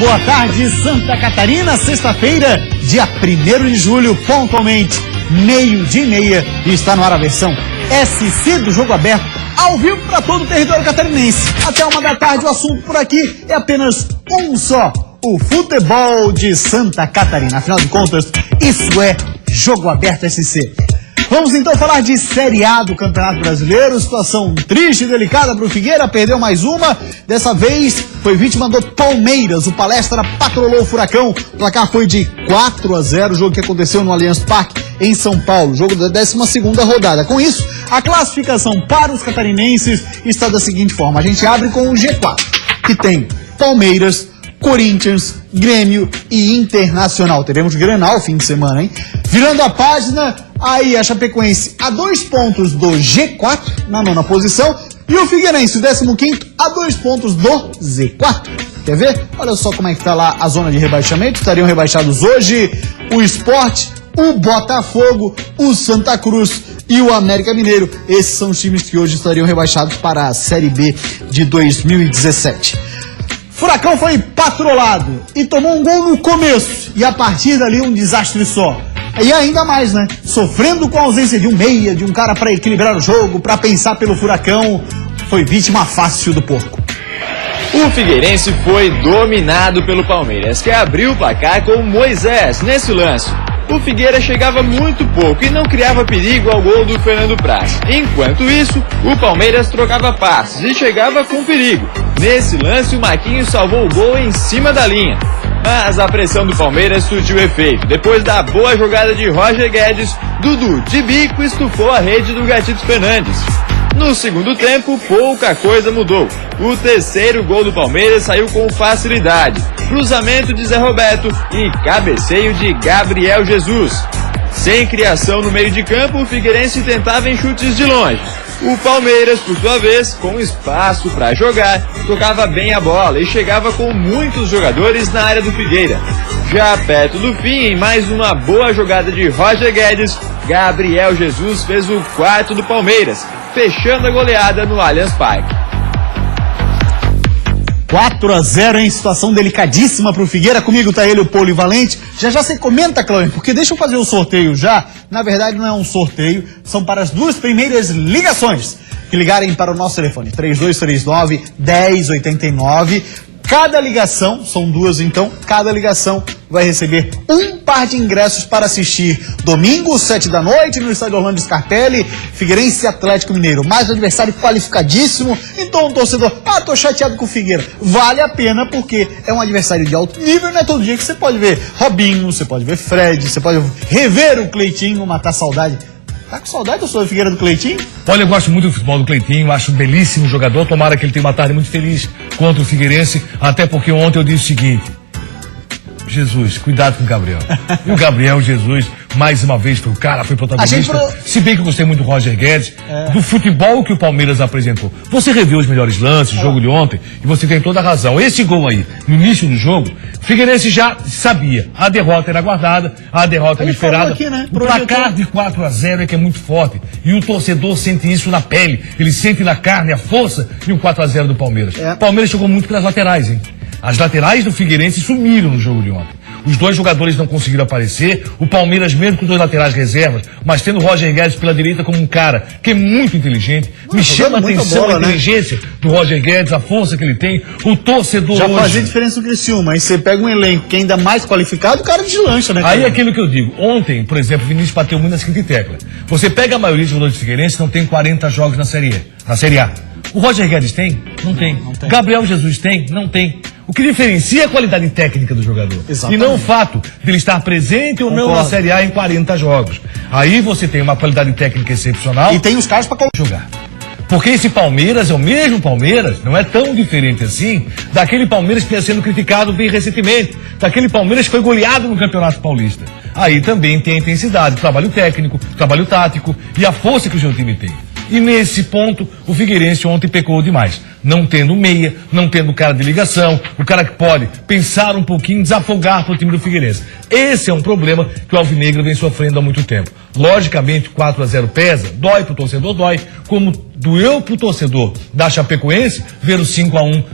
boa tarde, Santa Catarina, sexta-feira, dia 1º de julho, pontualmente, 12:30, e está no ar a versão SC do Jogo Aberto, ao vivo para todo o território catarinense. Até 1 da tarde, o assunto por aqui é apenas um só: o futebol de Santa Catarina. Afinal de contas, isso é Jogo Aberto SC. Vamos então falar de Série A do Campeonato Brasileiro. Situação triste e delicada para o Figueira, perdeu mais uma. Dessa vez foi vítima do Palmeiras. O Palestra patrolou o Furacão. O placar foi de 4-0, o jogo que aconteceu no Allianz Parque, em São Paulo, jogo da 12ª rodada. Com isso, a classificação para os catarinenses está da seguinte forma: a gente abre com o G4, que tem Palmeiras, Corinthians, Grêmio e Internacional. Teremos Grenal fim de semana, hein? Virando a página, aí a Chapecoense a 2 pontos do G4, na 9ª posição, e o Figueirense, o 15º, a 2 pontos do Z4. Quer ver? Olha só como é que tá lá a zona de rebaixamento. Estariam rebaixados hoje o Sport, o Botafogo, o Santa Cruz e o América Mineiro. Esses são os times que hoje estariam rebaixados para a Série B de 2017. Furacão foi patrolado e tomou um gol no começo, e a partir dali um desastre só. E ainda mais, né? Sofrendo com a ausência de um meia, de um cara para equilibrar o jogo, para pensar pelo Furacão, foi vítima fácil do porco. O Figueirense foi dominado pelo Palmeiras, que abriu o placar com o Moisés nesse lance. O Figueira chegava muito pouco e não criava perigo ao gol do Fernando Praz. Enquanto isso, o Palmeiras trocava passes e chegava com perigo. Nesse lance, o Marquinhos salvou o gol em cima da linha. Mas a pressão do Palmeiras surtiu efeito. Depois da boa jogada de Roger Guedes, Dudu de bico estufou a rede do Gatito Fernandes. No segundo tempo, pouca coisa mudou. O terceiro gol do Palmeiras saiu com facilidade. Cruzamento de Zé Roberto e cabeceio de Gabriel Jesus. Sem criação no meio de campo, o Figueirense tentava em chutes de longe. O Palmeiras, por sua vez, com espaço para jogar, tocava bem a bola e chegava com muitos jogadores na área do Figueira. Já perto do fim, em mais uma boa jogada de Roger Guedes, Gabriel Jesus fez o 4º do Palmeiras, fechando a goleada no Allianz Parque. 4-0 em situação delicadíssima para o Figueira. Comigo tá ele, o polivalente. Já você comenta, Cláudio, porque deixa eu fazer o sorteio já. Na verdade não é um sorteio, são para as 2 primeiras ligações que ligarem para o nosso telefone, 3239-1089. Cada ligação, são 2 então, cada ligação vai receber um par de ingressos para assistir domingo, 7 da noite, no estádio Orlando Scarpelli, Figueirense e Atlético Mineiro. Mais um adversário qualificadíssimo. Então o torcedor, tô chateado com o Figueira. Vale a pena, porque é um adversário de alto nível, não é todo dia que você pode ver Robinho, você pode ver Fred, você pode rever o Cleitinho, matar saudade. Tá com saudade, doutor Figueira, do Cleitinho? Olha, eu gosto muito do futebol do Cleitinho, acho um belíssimo jogador, tomara que ele tenha uma tarde muito feliz contra o Figueirense, até porque ontem eu disse o seguinte: Jesus, cuidado com o Gabriel. E o Gabriel Jesus, mais uma vez, foi o cara, foi protagonista. Se bem que eu gostei muito do Roger Guedes, do futebol que o Palmeiras apresentou. Você reviu os melhores lances, o jogo de ontem, e você tem toda a razão. Esse gol aí, no início do jogo, o Figueirense já sabia. A derrota era aguardada, a derrota era esperada. Aqui, né? O placar de 4-0 é que é muito forte. E o torcedor sente isso na pele. Ele sente na carne a força de um 4-0 do Palmeiras. O Palmeiras jogou muito pelas laterais, hein? As laterais do Figueirense sumiram no jogo de ontem. Os 2 jogadores não conseguiram aparecer. O Palmeiras, mesmo com 2 laterais reservas, mas tendo o Roger Guedes pela direita como um cara que é muito inteligente. Me chama a atenção a inteligência do Roger Guedes, a força que ele tem. O torcedor já hoje... fazia diferença no Criciúma. Aí você pega um elenco que é ainda mais qualificado, o cara deslancha, né? Aí é aquilo que eu digo. Ontem, por exemplo, o Vinícius bateu muito na seguinte tecla. Você pega a maioria dos jogadores do Figueirense, não tem 40 jogos na Série A. O Roger Guedes tem? Não tem. Gabriel Jesus tem? Não tem. O que diferencia é a qualidade técnica do jogador. Exatamente. E não o fato de ele estar presente ou não na Série A em 40 jogos. Aí você tem uma qualidade técnica excepcional. E tem os caras para jogar. Porque esse Palmeiras é o mesmo Palmeiras, não é tão diferente assim daquele Palmeiras que está sendo criticado bem recentemente, daquele Palmeiras que foi goleado no Campeonato Paulista. Aí também tem a intensidade, o trabalho técnico, o trabalho tático e a força que o seu time tem. E nesse ponto, o Figueirense ontem pecou demais. Não tendo meia, não tendo cara de ligação, o cara que pode pensar um pouquinho, desafogar para o time do Figueirense. Esse é um problema que o Alvinegro vem sofrendo há muito tempo. Logicamente, 4-0 pesa, dói pro torcedor, dói, como doeu pro torcedor da Chapecoense ver o 5-1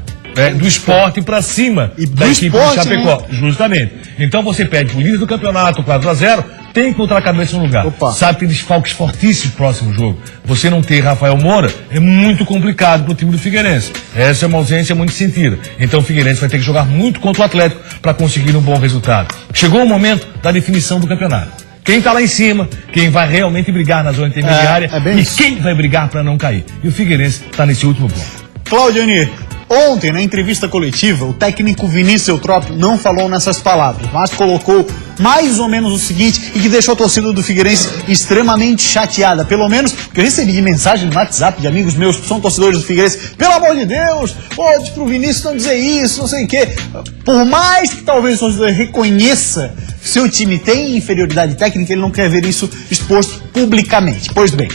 do Sport para cima E da do equipe do Sport, Chapecó. Justamente. Então você pede pro líder do campeonato 4-0, tem que botar a cabeça no lugar. Opa. Sabe que tem desfalques fortíssimos no próximo jogo. Você não ter Rafael Moura é muito complicado pro time do Figueirense. Essa é uma ausência muito sentida. Então o Figueirense vai ter que jogar muito contra o Atlético para conseguir um bom resultado. Chegou o momento da definição do campeonato. Quem tá lá em cima, quem vai realmente brigar na zona intermediária e isso. quem vai brigar para não cair. E o Figueirense tá nesse último bloco. Claudiane, ontem na entrevista coletiva, o técnico Vinícius Eutrópio não falou nessas palavras, mas colocou mais ou menos o seguinte e que deixou a torcida do Figueirense extremamente chateada. Pelo menos que eu recebi de mensagem no WhatsApp de amigos meus que são torcedores do Figueirense. Pelo amor de Deus, diz pro Vinícius não dizer isso, não sei o quê. Por mais que talvez o torcedor reconheça que seu time tem inferioridade técnica, ele não quer ver isso exposto publicamente. Pois bem,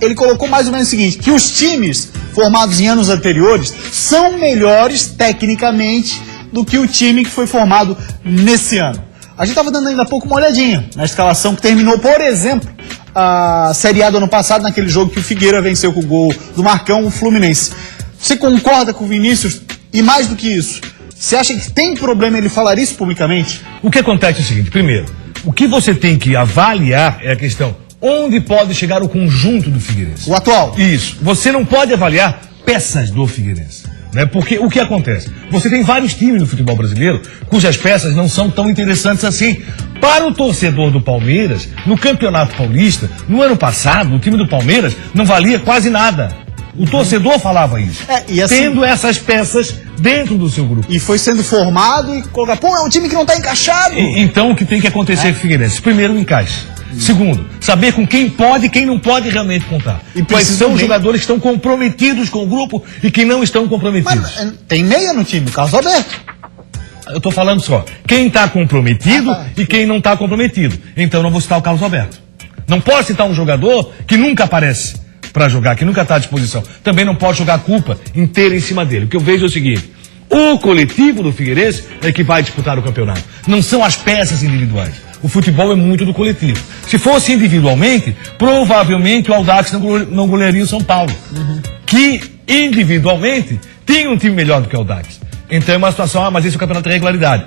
ele colocou mais ou menos o seguinte, que os times formados em anos anteriores são melhores tecnicamente do que o time que foi formado nesse ano. A gente estava dando ainda há pouco uma olhadinha na escalação que terminou, por exemplo, a Série A do ano passado, naquele jogo que o Figueira venceu com o gol do Marcão, o Fluminense. Você concorda com o Vinícius? E mais do que isso, você acha que tem problema ele falar isso publicamente? O que acontece é o seguinte, primeiro, o que você tem que avaliar é a questão onde pode chegar o conjunto do Figueirense. O atual. Isso. Você não pode avaliar peças do Figueirense. Né? Porque o que acontece? Você tem vários times no futebol brasileiro cujas peças não são tão interessantes assim. Para o torcedor do Palmeiras, no Campeonato Paulista, no ano passado, o time do Palmeiras não valia quase nada. O torcedor falava isso. E assim, tendo essas peças dentro do seu grupo. E foi sendo formado e colocar, é um time que não está encaixado. Então o que tem que acontecer com o Figueirense? Primeiro, o encaixe. Segundo, saber com quem pode e quem não pode realmente contar. E quais são os jogadores que estão comprometidos com o grupo e que não estão comprometidos. Mas tem meia no time, Carlos Alberto. Eu tô falando só, quem está comprometido e quem não está comprometido. Então eu não vou citar o Carlos Alberto. Não posso citar um jogador que nunca aparece para jogar, que nunca está à disposição. Também não pode jogar a culpa inteira em cima dele. O que eu vejo é o seguinte, o coletivo do Figueirense é que vai disputar o campeonato. Não são as peças individuais. O futebol é muito do coletivo. Se fosse individualmente, provavelmente o Audax não golearia o São Paulo. Que individualmente tinha um time melhor do que o Audax. Então é uma situação, mas esse é o campeonato de regularidade.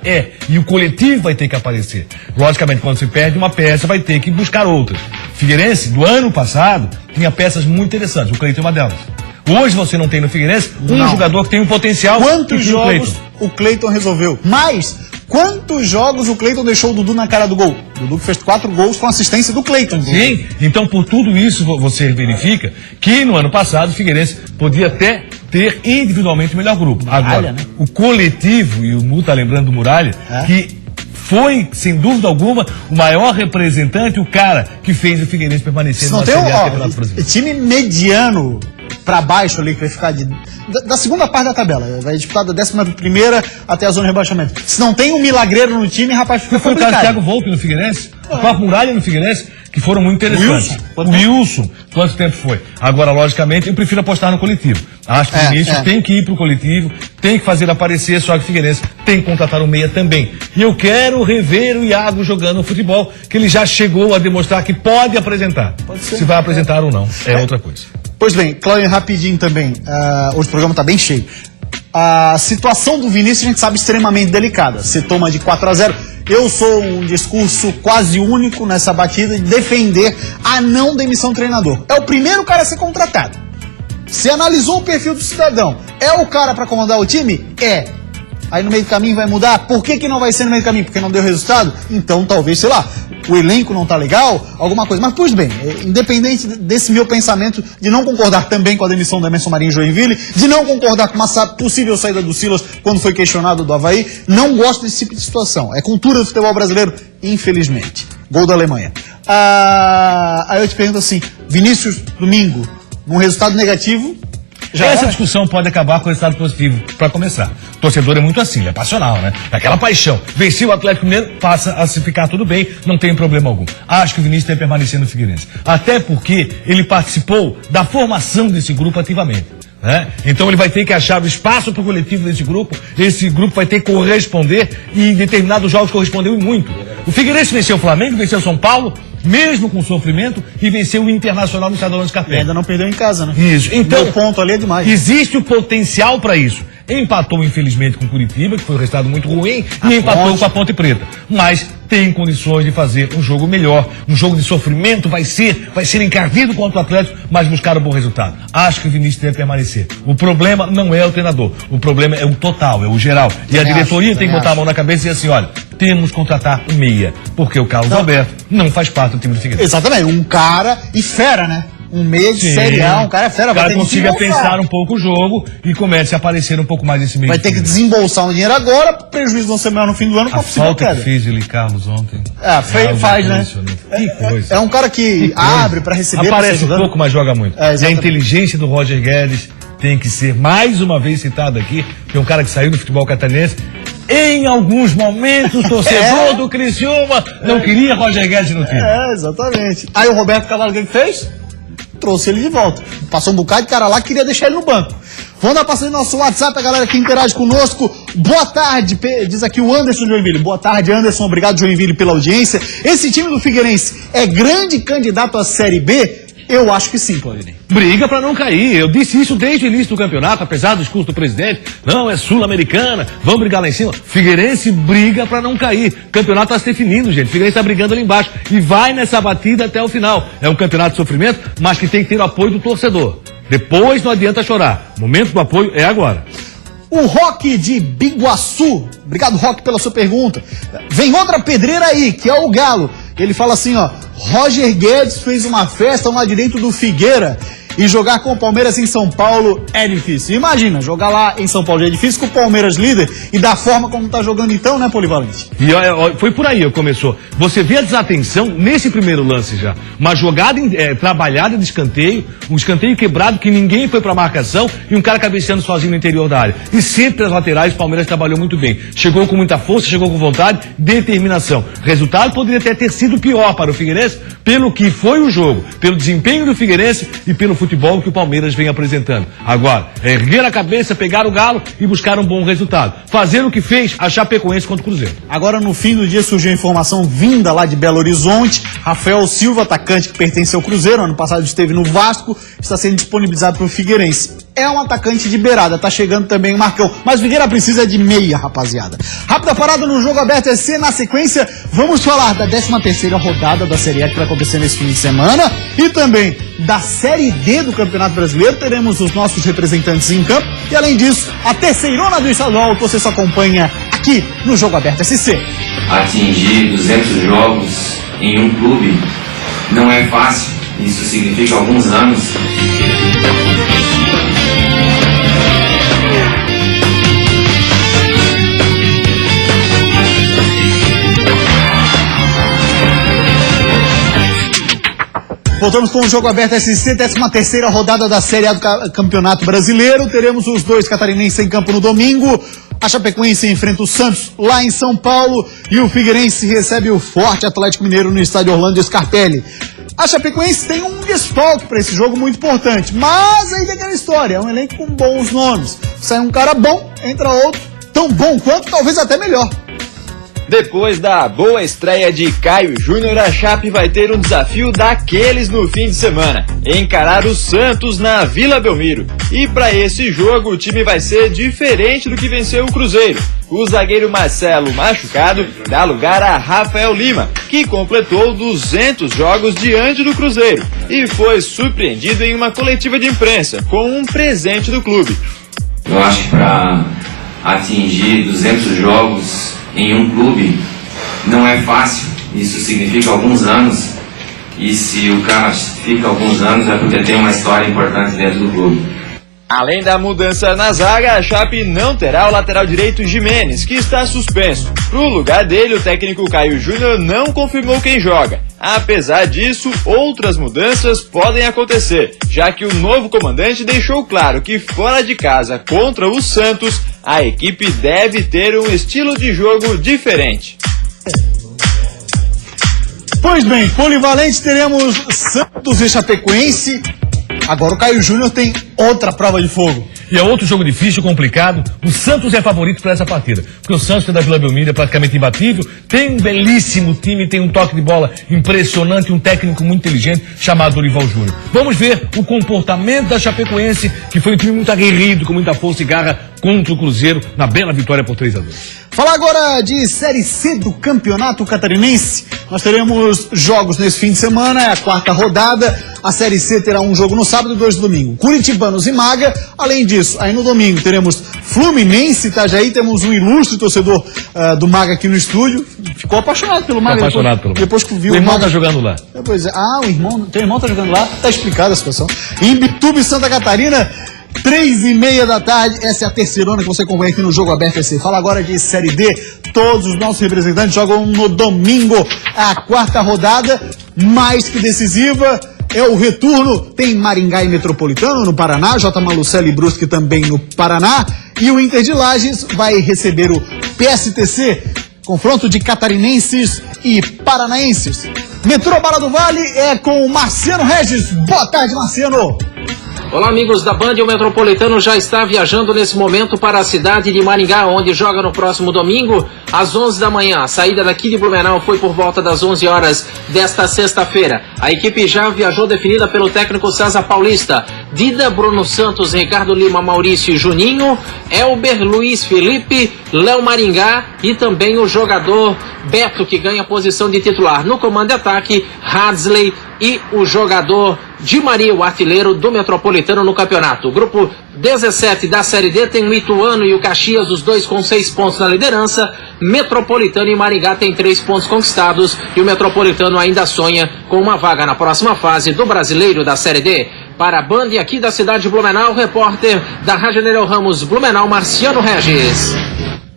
E o coletivo vai ter que aparecer. Logicamente, quando você perde uma peça, vai ter que buscar outras. Figueirense, do ano passado, tinha peças muito interessantes. O Cleiton é uma delas. Hoje você não tem no Figueirense um jogador que tem um potencial. Quantos jogos o Cleiton resolveu? Mas quantos jogos o Cleiton deixou o Dudu na cara do gol? O Dudu fez 4 gols com assistência do Cleiton. Sim, então por tudo isso você verifica que no ano passado o Figueirense podia até ter individualmente o melhor grupo. Agora, o coletivo, e o Mu tá lembrando do Muralha, que foi, sem dúvida alguma, o maior representante, o cara que fez o Figueirense permanecer no Série A do Campeonato Brasileiro. Time mediano para baixo ali, que vai ficar da segunda parte da tabela, vai disputar da 11ª até a zona de rebaixamento. Se não tem um milagreiro no time, rapaz, fica complicado. Foi o caso do Thiago Volpe no Figueirense, o próprio Muralha no Figueirense, que foram muito interessantes. O Wilson, quanto tempo foi? Agora, logicamente, eu prefiro apostar no coletivo. Acho que o Vinícius tem que ir pro coletivo, tem que fazer aparecer, só que o Figueirense tem que contratar o meia também. E eu quero rever o Iago jogando futebol, que ele já chegou a demonstrar que pode apresentar. Se vai apresentar ou não, é outra coisa. Pois bem, Cláudio, rapidinho também, hoje o programa está bem cheio. A situação do Vinícius a gente sabe extremamente delicada. Se toma de 4-0, eu sou um discurso quase único nessa batida de defender a não demissão do treinador. É o primeiro cara a ser contratado. Se analisou o perfil do cidadão, é o cara para comandar o time? É. Aí no meio do caminho vai mudar? Por que não vai ser no meio do caminho? Porque não deu resultado? Então talvez, sei lá, o elenco não tá legal, alguma coisa. Mas, pois bem, independente desse meu pensamento de não concordar também com a demissão do Emerson Marinho em Joinville, de não concordar com uma possível saída do Silas quando foi questionado do Avaí, não gosto desse tipo de situação. É cultura do futebol brasileiro, infelizmente. Gol da Alemanha. Aí eu te pergunto assim, Vinícius, domingo, num resultado negativo... Essa discussão pode acabar com o resultado positivo, para começar. O torcedor é muito assim, ele é passional, né? Aquela paixão. Venceu o Atlético Mineiro, passa a se ficar tudo bem, não tem problema algum. Acho que o Vinícius tem que permanecer no Figueirense. Até porque ele participou da formação desse grupo ativamente. Né? Então ele vai ter que achar o espaço para o coletivo desse grupo, esse grupo vai ter que corresponder e em determinados jogos correspondeu muito. O Figueirense venceu o Flamengo, venceu o São Paulo, mesmo com sofrimento, e venceu o Internacional no Estadão de Café. E ainda não perdeu em casa, né? Isso. Então, o ponto ali é demais. Existe o potencial para isso. Empatou, infelizmente, com o Curitiba, que foi um resultado muito ruim, e empatou com a Ponte Preta. Mas tem condições de fazer um jogo melhor, um jogo de sofrimento, vai ser encardido contra o Atlético, mas buscar um bom resultado. Acho que o Vinícius deve permanecer. O problema não é o treinador, o problema é o total, é o geral. E a diretoria tem que botar a mão na cabeça e dizer assim, olha, temos que contratar um meia, porque o Carlos Alberto não faz parte do time do Figueirense. Exatamente, um cara e fera, né? Um meia de Série A, um cara é fera. O cara consiga pensar um pouco o jogo e comece a aparecer um pouco mais nesse meio. Vai ter que desembolsar um dinheiro agora, para o prejuízo não ser maior no fim do ano. A falta que fez ele, Carlos, ontem. Faz, né? Que coisa. É um cara que abre para receber. Aparece um pouco, mas joga muito. E a inteligência do Roger Guedes tem que ser mais uma vez citada aqui, que é um cara que saiu do futebol catarinense. Em alguns momentos, torcedor do Criciúma não queria Roger Guedes no time. Exatamente. Aí o Roberto Cavalo, o que fez? Trouxe ele de volta. Passou um bocado de cara lá que queria deixar ele no banco. Vamos dar passando no nosso WhatsApp, a galera que interage conosco. Boa tarde, diz aqui o Anderson Joinville. Boa tarde, Anderson. Obrigado, Joinville, pela audiência. Esse time do Figueirense é grande candidato à Série B? Eu acho que sim, Claudinei. Briga pra não cair. Eu disse isso desde o início do campeonato, apesar do discurso do presidente. Não, é sul-americana, vamos brigar lá em cima. Figueirense briga pra não cair. O campeonato tá se definindo, gente. Figueirense tá brigando ali embaixo. E vai nessa batida até o final. É um campeonato de sofrimento, mas que tem que ter o apoio do torcedor. Depois não adianta chorar. O momento do apoio é agora. O Roque de Biguaçu. Obrigado, Roque, pela sua pergunta. Vem outra pedreira aí, que é o Galo. Ele fala assim, ó. Roger Guedes fez uma festa lá direito do Figueira. E jogar com o Palmeiras em São Paulo é difícil. Imagina, jogar lá em São Paulo é difícil com o Palmeiras líder e da forma como tá jogando então, né, Polivalente? E foi por aí que começou. Você vê a desatenção nesse primeiro lance já. Uma jogada trabalhada de escanteio, um escanteio quebrado que ninguém foi pra marcação e um cara cabeceando sozinho no interior da área. E sempre as laterais o Palmeiras trabalhou muito bem. Chegou com muita força, chegou com vontade, determinação. O resultado poderia até ter sido pior para o Figueirense pelo que foi o jogo, pelo desempenho do Figueirense e pelo futebol que o Palmeiras vem apresentando. Agora, erguer a cabeça, pegar o Galo e buscar um bom resultado. Fazer o que fez a Chapecoense contra o Cruzeiro. Agora, no fim do dia, surgiu a informação vinda lá de Belo Horizonte. Rafael Silva, atacante que pertence ao Cruzeiro, ano passado esteve no Vasco, está sendo disponibilizado para o Figueirense. É um atacante de beirada, tá chegando também o Marcão. Mas o Figueira precisa de meia, rapaziada. Rápida parada no Jogo Aberto SC. Na sequência, vamos falar da 13ª rodada da Série A que vai acontecer nesse fim de semana e também da Série D do Campeonato Brasileiro. Teremos os nossos representantes em campo e, além disso, a terceirona do estadual que você só acompanha aqui no Jogo Aberto SC. Atingir 200 jogos em um clube não é fácil. Isso significa alguns anos. Voltamos com o Jogo Aberto SC, 13ª rodada da Série A do Campeonato Brasileiro. Teremos os dois catarinenses em campo no domingo. A Chapecoense enfrenta o Santos lá em São Paulo e o Figueirense recebe o forte Atlético Mineiro no estádio Orlando Scarpelli. A Chapecoense tem um desfalque para esse jogo muito importante, mas aí tem aquela história, é um elenco com bons nomes. Sai um cara bom, entra outro, tão bom quanto, talvez até melhor. Depois da boa estreia de Caio Júnior, a Chape vai ter um desafio daqueles no fim de semana: encarar o Santos na Vila Belmiro. E para esse jogo o time vai ser diferente do que venceu o Cruzeiro. O zagueiro Marcelo, machucado, dá lugar a Rafael Lima, que completou 200 jogos diante do Cruzeiro e foi surpreendido em uma coletiva de imprensa com um presente do clube. Eu acho que para atingir 200 jogos em um clube não é fácil. Isso significa alguns anos, e se o cara fica alguns anos é porque tem uma história importante dentro do clube. Além da mudança na zaga, a Chape não terá o lateral direito Jimenez, que está suspenso. Pro lugar dele, o técnico Caio Júnior não confirmou quem joga. Apesar disso, outras mudanças podem acontecer, já que o novo comandante deixou claro que fora de casa contra o Santos, a equipe deve ter um estilo de jogo diferente. Pois bem, polivalente, teremos Santos e Chapecoense. Agora o Caio Júnior tem outra prova de fogo. E é outro jogo difícil, complicado. O Santos é favorito para essa partida, porque o Santos, que é da Vila Belmiro, é praticamente imbatível, tem um belíssimo time, tem um toque de bola impressionante, um técnico muito inteligente chamado Dorival Júnior. Vamos ver o comportamento da Chapecoense, que foi um time muito aguerrido, com muita força e garra contra o Cruzeiro, na bela vitória por 3-2. Falar agora de Série C do Campeonato Catarinense. Nós teremos jogos nesse fim de semana, é a 4ª rodada. A Série C terá um jogo no sábado e 2 no domingo. Curitibanos e Maga. Além disso, aí no domingo teremos Fluminense e Itajaí. Temos um ilustre torcedor do Maga aqui no estúdio. Ficou apaixonado pelo Maga. Depois que viu o irmão tá jogando lá. Pois é. Teu irmão tá jogando lá. Tá explicada a situação. Em Bituba, Santa Catarina, 3h30 da tarde, essa é a terceirona que você acompanha aqui no Jogo Aberto SC. Fala agora de Série D, todos os nossos representantes jogam no domingo, a 4ª rodada, mais que decisiva, é o retorno, tem Maringá e Metropolitano no Paraná, J. Malucelli e Brusque também no Paraná, e o Inter de Lages vai receber o PSTC, confronto de catarinenses e paranaenses. Metrô Bala do Vale é com o Marciano Regis. Boa tarde, Marciano. Olá, amigos da Band. O Metropolitano já está viajando nesse momento para a cidade de Maringá, onde joga no próximo domingo, às 11 da manhã. A saída daqui de Blumenau foi por volta das 11 horas desta sexta-feira. A equipe já viajou definida pelo técnico César Paulista. Dida, Bruno Santos, Ricardo Lima, Maurício e Juninho, Elber, Luiz Felipe, Léo Maringá e também o jogador Beto, que ganha a posição de titular. No comando de ataque, Hadsley e o jogador Di Maria, o artilheiro do Metropolitano no campeonato. O grupo 17 da Série D tem o Ituano e o Caxias, os dois com 6 pontos na liderança. Metropolitano e Maringá tem 3 pontos conquistados e o Metropolitano ainda sonha com uma vaga na próxima fase do Brasileiro da Série D. Para a Band aqui da cidade de Blumenau, repórter da Rádio Nereu Ramos Blumenau, Marciano Regis.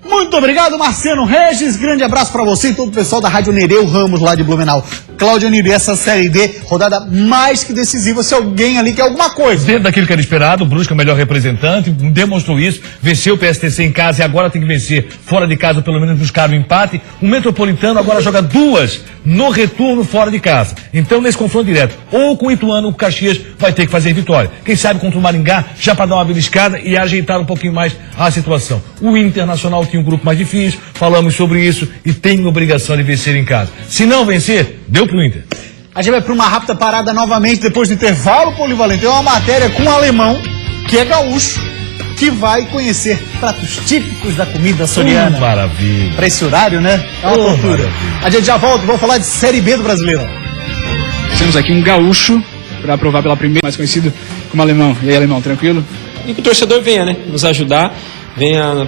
Muito obrigado, Marciano Regis. Grande abraço para você e todo o pessoal da Rádio Nereu Ramos lá de Blumenau. Cláudio Niri, essa Série D, rodada mais que decisiva, se alguém ali quer alguma coisa. Dentro daquilo que era esperado, o Brusque é o melhor representante, demonstrou isso, venceu o PSTC em casa e agora tem que vencer fora de casa, pelo menos buscar o empate. O Metropolitano agora joga 2 no retorno fora de casa. Então, nesse confronto direto, ou com o Ituano ou com o Caxias, vai ter que fazer vitória. Quem sabe contra o Maringá, já para dar uma beliscada e ajeitar um pouquinho mais a situação. O Internacional tinha um grupo mais difícil, falamos sobre isso e tem obrigação de vencer em casa. Se não vencer, deu pro Inter. A gente vai para uma rápida parada novamente depois do intervalo polivalente. Tem uma matéria com um alemão que é gaúcho, que vai conhecer pratos típicos da comida açoriana. Maravilha. Para esse horário, né? É uma tortura. Maravilha. A gente já volta, vamos falar de Série B do Brasileiro. Temos aqui um gaúcho para provar pela primeira, mais conhecido como alemão. E aí, alemão, tranquilo? E que o torcedor venha, né? Nos ajudar, venha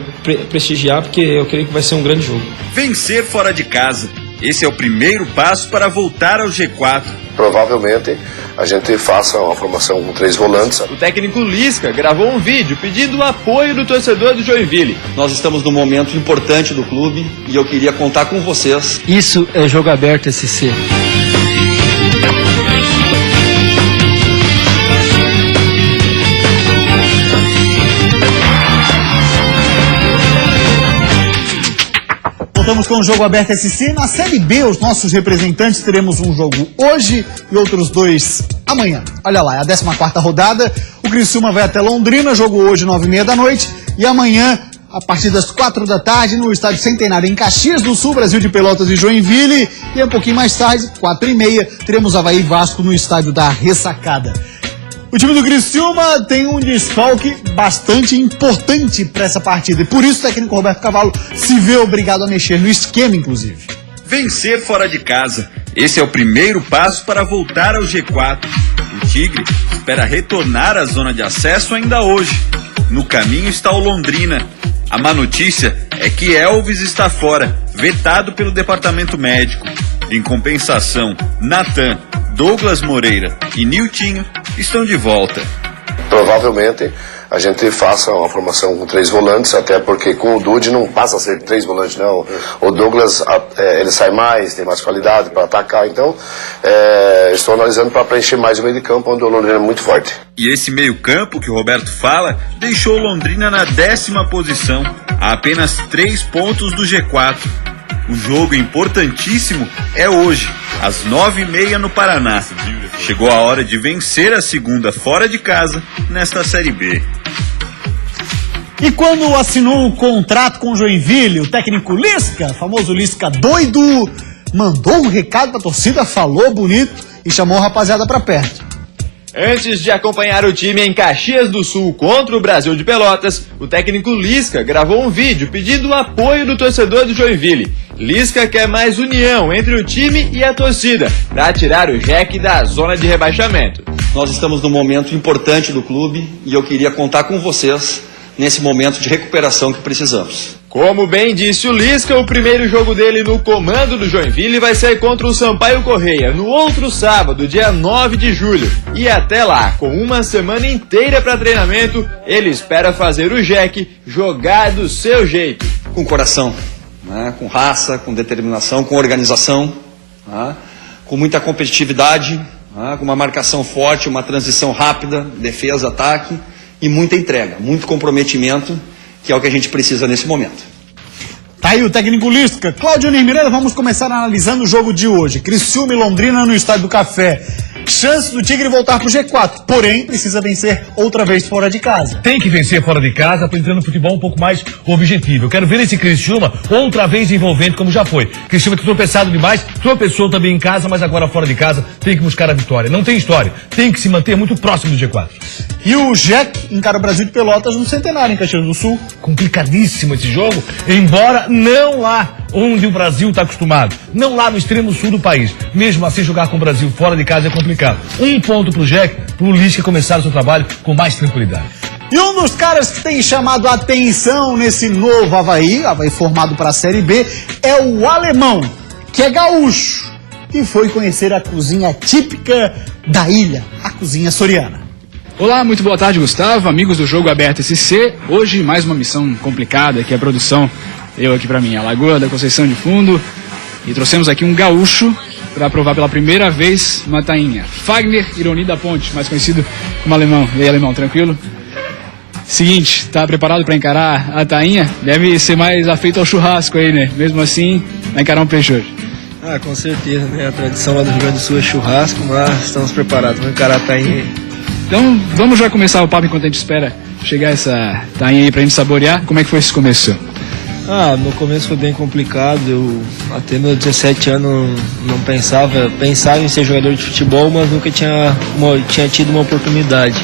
prestigiar, porque eu creio que vai ser um grande jogo. Vencer fora de casa. Esse é o primeiro passo para voltar ao G4. Provavelmente a gente faça uma formação com 3 volantes. O técnico Lisca gravou um vídeo pedindo o apoio do torcedor do Joinville. Nós estamos num momento importante do clube e eu queria contar com vocês. Isso é Jogo Aberto SC. Voltamos com o Jogo Aberto SC. Na Série B, os nossos representantes teremos um jogo hoje e outros 2 amanhã. Olha lá, é a 14ª rodada. O Criciúma vai até Londrina, jogo hoje 9h30 da noite. E amanhã, a partir das 4 da tarde, no Estádio Centenário, em Caxias do Sul, Brasil de Pelotas e Joinville. E um pouquinho mais tarde, 4h30, teremos Avaí e Vasco no Estádio da Ressacada. O time do Criciúma tem um desfalque bastante importante para essa partida. E por isso o técnico Roberto Cavalo se vê obrigado a mexer no esquema, inclusive. Vencer fora de casa. Esse é o primeiro passo para voltar ao G4. O Tigre espera retornar à zona de acesso ainda hoje. No caminho está o Londrina. A má notícia é que Elvis está fora, vetado pelo departamento médico. Em compensação, Natan, Douglas Moreira e Niltinho estão de volta. Provavelmente a gente faça uma formação com 3 volantes, até porque com o Dude não passa a ser 3 volantes, não. O Douglas, ele sai mais, tem mais qualidade para atacar, então estou analisando para preencher mais o meio de campo, onde o Londrina é muito forte. E esse meio campo que o Roberto fala, deixou o Londrina na 10ª posição, a apenas 3 pontos do G4. O jogo importantíssimo é hoje, às 9h30 no Paraná. Chegou a hora de vencer a segunda fora de casa nesta Série B. E quando assinou o contrato com o Joinville, o técnico Lisca, famoso Lisca doido, mandou um recado pra torcida, falou bonito e chamou a rapaziada pra perto. Antes de acompanhar o time em Caxias do Sul contra o Brasil de Pelotas, o técnico Lisca gravou um vídeo pedindo o apoio do torcedor do Joinville. Lisca quer mais união entre o time e a torcida para tirar o Jack da zona de rebaixamento. Nós estamos num momento importante do clube e eu queria contar com vocês nesse momento de recuperação que precisamos. Como bem disse o Lisca, o primeiro jogo dele no comando do Joinville vai ser contra o Sampaio Correia, no outro sábado, dia 9 de julho. E até lá, com uma semana inteira para treinamento, ele espera fazer o Jack jogar do seu jeito. Com coração, né? Com raça, com determinação, com organização, né? Com muita competitividade, né? Com uma marcação forte, uma transição rápida, defesa, ataque e muita entrega, muito comprometimento, que é o que a gente precisa nesse momento. Tá aí o técnico Lisca. Cláudio Miranda, vamos começar analisando o jogo de hoje. Criciúma e Londrina no Estádio do Café. Chance do Tigre voltar pro G4, porém precisa vencer outra vez fora de casa. Tem que vencer fora de casa para entrar no futebol um pouco mais objetivo. Eu quero ver esse Criciúma outra vez envolvente como já foi. Criciúma que tropeçado demais, tropeçou também em casa, mas agora fora de casa tem que buscar a vitória. Não tem história, tem que se manter muito próximo do G4. E o Jack encara o Brasil de Pelotas no Centenário, em Caxias do Sul. Complicadíssimo esse jogo, embora não lá onde o Brasil está acostumado, não lá no extremo sul do país. Mesmo assim, jogar com o Brasil fora de casa é complicado. Um ponto pro Jack, pro Lisca começar o seu trabalho com mais tranquilidade. E um dos caras que tem chamado a atenção nesse novo Avaí formado para a Série B, é o Alemão, que é gaúcho e foi conhecer a cozinha típica da ilha, a cozinha soriana. Olá, muito boa tarde, Gustavo, amigos do Jogo Aberto SC. Hoje mais uma missão complicada, que é a produção. Eu aqui pra mim, a Lagoa da Conceição de Fundo. E trouxemos aqui um gaúcho para provar pela primeira vez uma tainha. Fagner Ironi da Ponte, mais conhecido como Alemão. E aí, Alemão, tranquilo? Seguinte, tá preparado para encarar a tainha? Deve ser mais afeito ao churrasco aí, né? Mesmo assim, vai encarar um peixe hoje. Ah, com certeza, né? A tradição lá do Rio Grande do Sul é churrasco, mas estamos preparados para encarar a tainha aí. Então, vamos já começar o papo enquanto a gente espera chegar essa tainha aí pra gente saborear. Como é que foi esse começo? Ah, no começo foi bem complicado. Eu, até meus 17 anos, não pensava em ser jogador de futebol, mas nunca tinha tido uma oportunidade.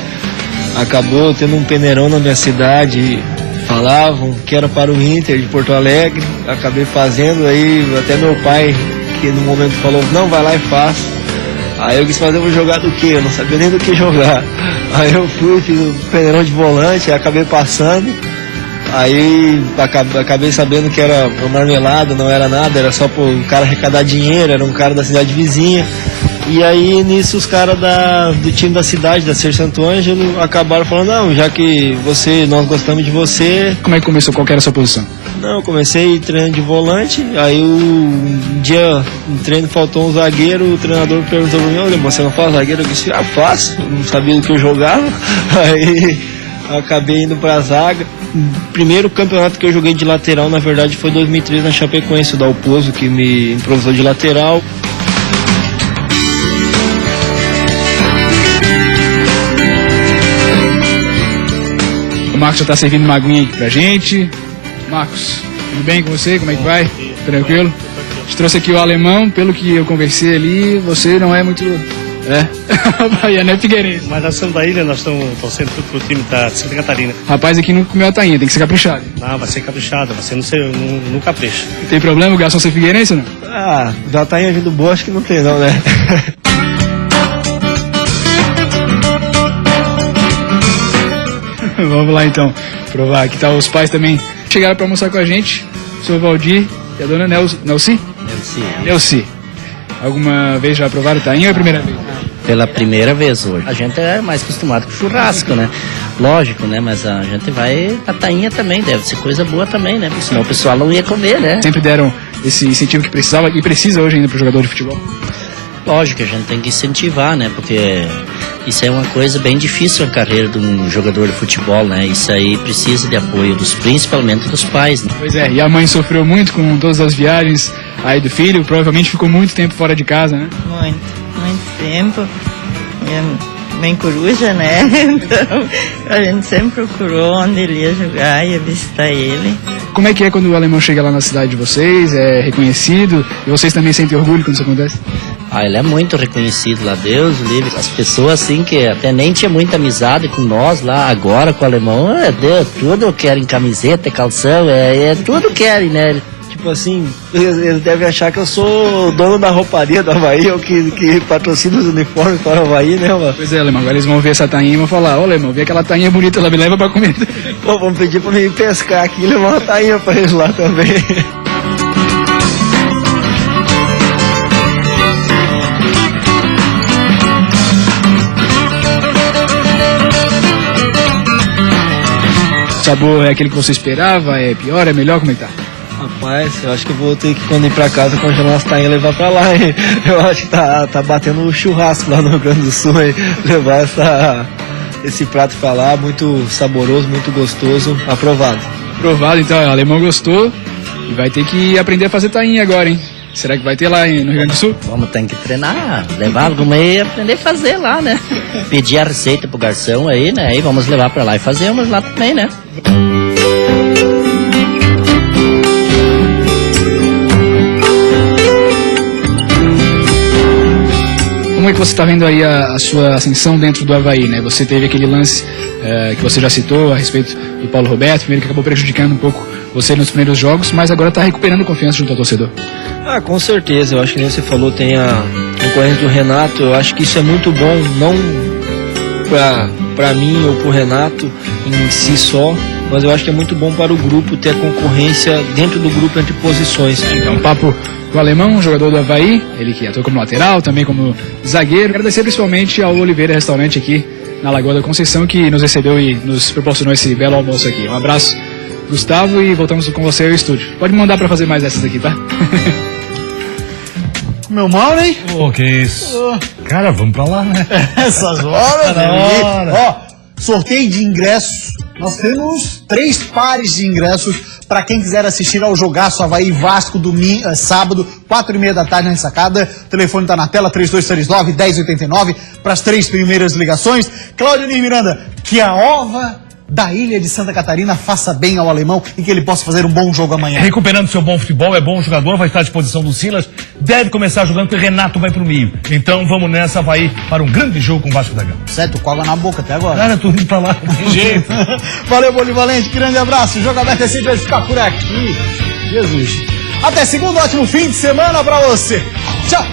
Acabou tendo um peneirão na minha cidade, falavam que era para o Inter de Porto Alegre, acabei fazendo, aí até meu pai, que no momento falou, não, vai lá e faz. Aí eu quis fazer, eu vou jogar do quê? Eu não sabia nem do que jogar. Aí eu fui, fiz o peneirão de volante, acabei passando. Aí acabei sabendo que era marmelada, não era nada, era só pro cara arrecadar dinheiro, era um cara da cidade vizinha. E aí nisso os caras do time da cidade, da Ser Santo Ângelo, acabaram falando, não, já que nós gostamos de você. Como é que começou? Qual que era a sua posição? Não, eu comecei treinando de volante, aí um dia no treino faltou um zagueiro, o treinador perguntou pra mim, olha, você não faz zagueiro? Eu disse, faço, não sabia do que eu jogava. Aí acabei indo pra zaga. O primeiro campeonato que eu joguei de lateral, na verdade, foi 2003 na Chapecoense, o Dalpozo, que me improvisou de lateral. O Marcos já tá servindo uma aguinha aqui pra gente. Marcos, tudo bem com você? Como é que vai? Tranquilo? Te trouxe aqui o Alemão, pelo que eu conversei ali, você não é muito... Bahia, né, Figueirense? Mas nós somos da ilha, nós estamos torcendo tudo pro time da Santa Catarina. Rapaz, aqui não comeu a tainha, tem que ser caprichado. Não, vai ser caprichado, você não capricha. Tem problema o garçom ser figueirense ou não? Ah, da tainha vindo boa, acho que não tem não, né? Vamos lá então, provar. Aqui tá os pais também. Chegaram pra almoçar com a gente, o senhor Valdir e a dona Nelci. Alguma vez já provaram tainha ou é a primeira vez? Pela primeira vez hoje. A gente é mais acostumado com churrasco, né? Lógico, né? Mas a gente vai... A tainha também deve ser coisa boa também, né? Porque senão o pessoal não ia comer, né? Sempre deram esse incentivo que precisava e precisa hoje ainda pro jogador de futebol? Lógico que a gente tem que incentivar, né? Porque isso é uma coisa bem difícil na carreira de um jogador de futebol, né? Isso aí precisa de apoio principalmente dos pais, né? Pois é, e a mãe sofreu muito com todas as viagens aí do filho, provavelmente ficou muito tempo fora de casa, né? Muito tempo. bem coruja, né? Então a gente sempre procurou onde ele ia jogar, ia visitar ele. Como é que é quando o alemão chega lá na cidade de vocês? É reconhecido? E vocês também sentem orgulho quando isso acontece? Ele é muito reconhecido lá, Deus livre. As pessoas assim que até nem tinha muita amizade com nós lá, agora com o alemão, tudo querem camiseta, calção, tudo querem, né? Tipo assim, eles devem achar que eu sou o dono da rouparia do Avaí, ou que patrocina os uniformes para o Avaí, né, mano? Pois é, Alemão, agora eles vão ver essa tainha e vão falar, ô Alemão, vê aquela tainha bonita, ela me leva pra comer. Pô, vamos pedir pra mim pescar aqui e levar uma tainha pra eles lá também. O sabor é aquele que você esperava? É pior? É melhor? Como é que tá? Rapaz, eu acho que eu vou ter que, quando ir pra casa, congelar as tainhas e levar pra lá, hein? Eu acho que tá batendo o churrasco lá no Rio Grande do Sul, hein? Levar esse prato pra lá, muito saboroso, muito gostoso, aprovado. Aprovado, então, o alemão gostou e vai ter que aprender a fazer tainha agora, hein? Será que vai ter lá no Rio Grande do Sul? Vamos ter que treinar, levar alguma e aprender a fazer lá, né? Pedir a receita pro garçom aí, né? Aí vamos levar pra lá e fazemos lá também, né? Como é que você está vendo aí a sua ascensão dentro do Avaí, né? Você teve aquele lance que você já citou a respeito do Paulo Roberto, primeiro que acabou prejudicando um pouco você nos primeiros jogos, mas agora está recuperando confiança junto ao torcedor. Com certeza, eu acho que nem você falou, tem a concorrência do Renato, eu acho que isso é muito bom, não para mim ou para o Renato em si só, mas eu acho que é muito bom para o grupo ter a concorrência dentro do grupo entre posições. Então, papo com o alemão, jogador do Avaí, ele que atua como lateral, também como zagueiro. Agradecer principalmente ao Oliveira Restaurante aqui na Lagoa da Conceição, que nos recebeu e nos proporcionou esse belo almoço aqui. Um abraço, Gustavo, e voltamos com você ao estúdio. Pode mandar para fazer mais dessas aqui, tá? Meu mal, hein? Que isso. Cara, vamos pra lá, né? Essas horas, né? Ó, sorteio de ingressos. Nós temos 3 pares de ingressos para quem quiser assistir ao jogaço Avaí Vasco sábado, 4h30 da tarde na Ressacada. O telefone tá na tela, 3239-1089, para as 3 primeiras ligações. Cláudio Miranda, que a ova da ilha de Santa Catarina faça bem ao alemão e que ele possa fazer um bom jogo amanhã. Recuperando seu bom futebol, é bom jogador, vai estar à disposição do Silas, deve começar jogando porque Renato vai pro meio. Então vamos nessa, Avaí, para um grande jogo com o Vasco da Gama. Certo, com água na boca até agora. Cara, tô indo pra lá, não tem jeito. Valeu, Bolivalente, grande abraço. O Jogo Aberto é sempre vai ficar por aqui. Jesus. Até segunda, ótimo fim de semana pra você. Tchau.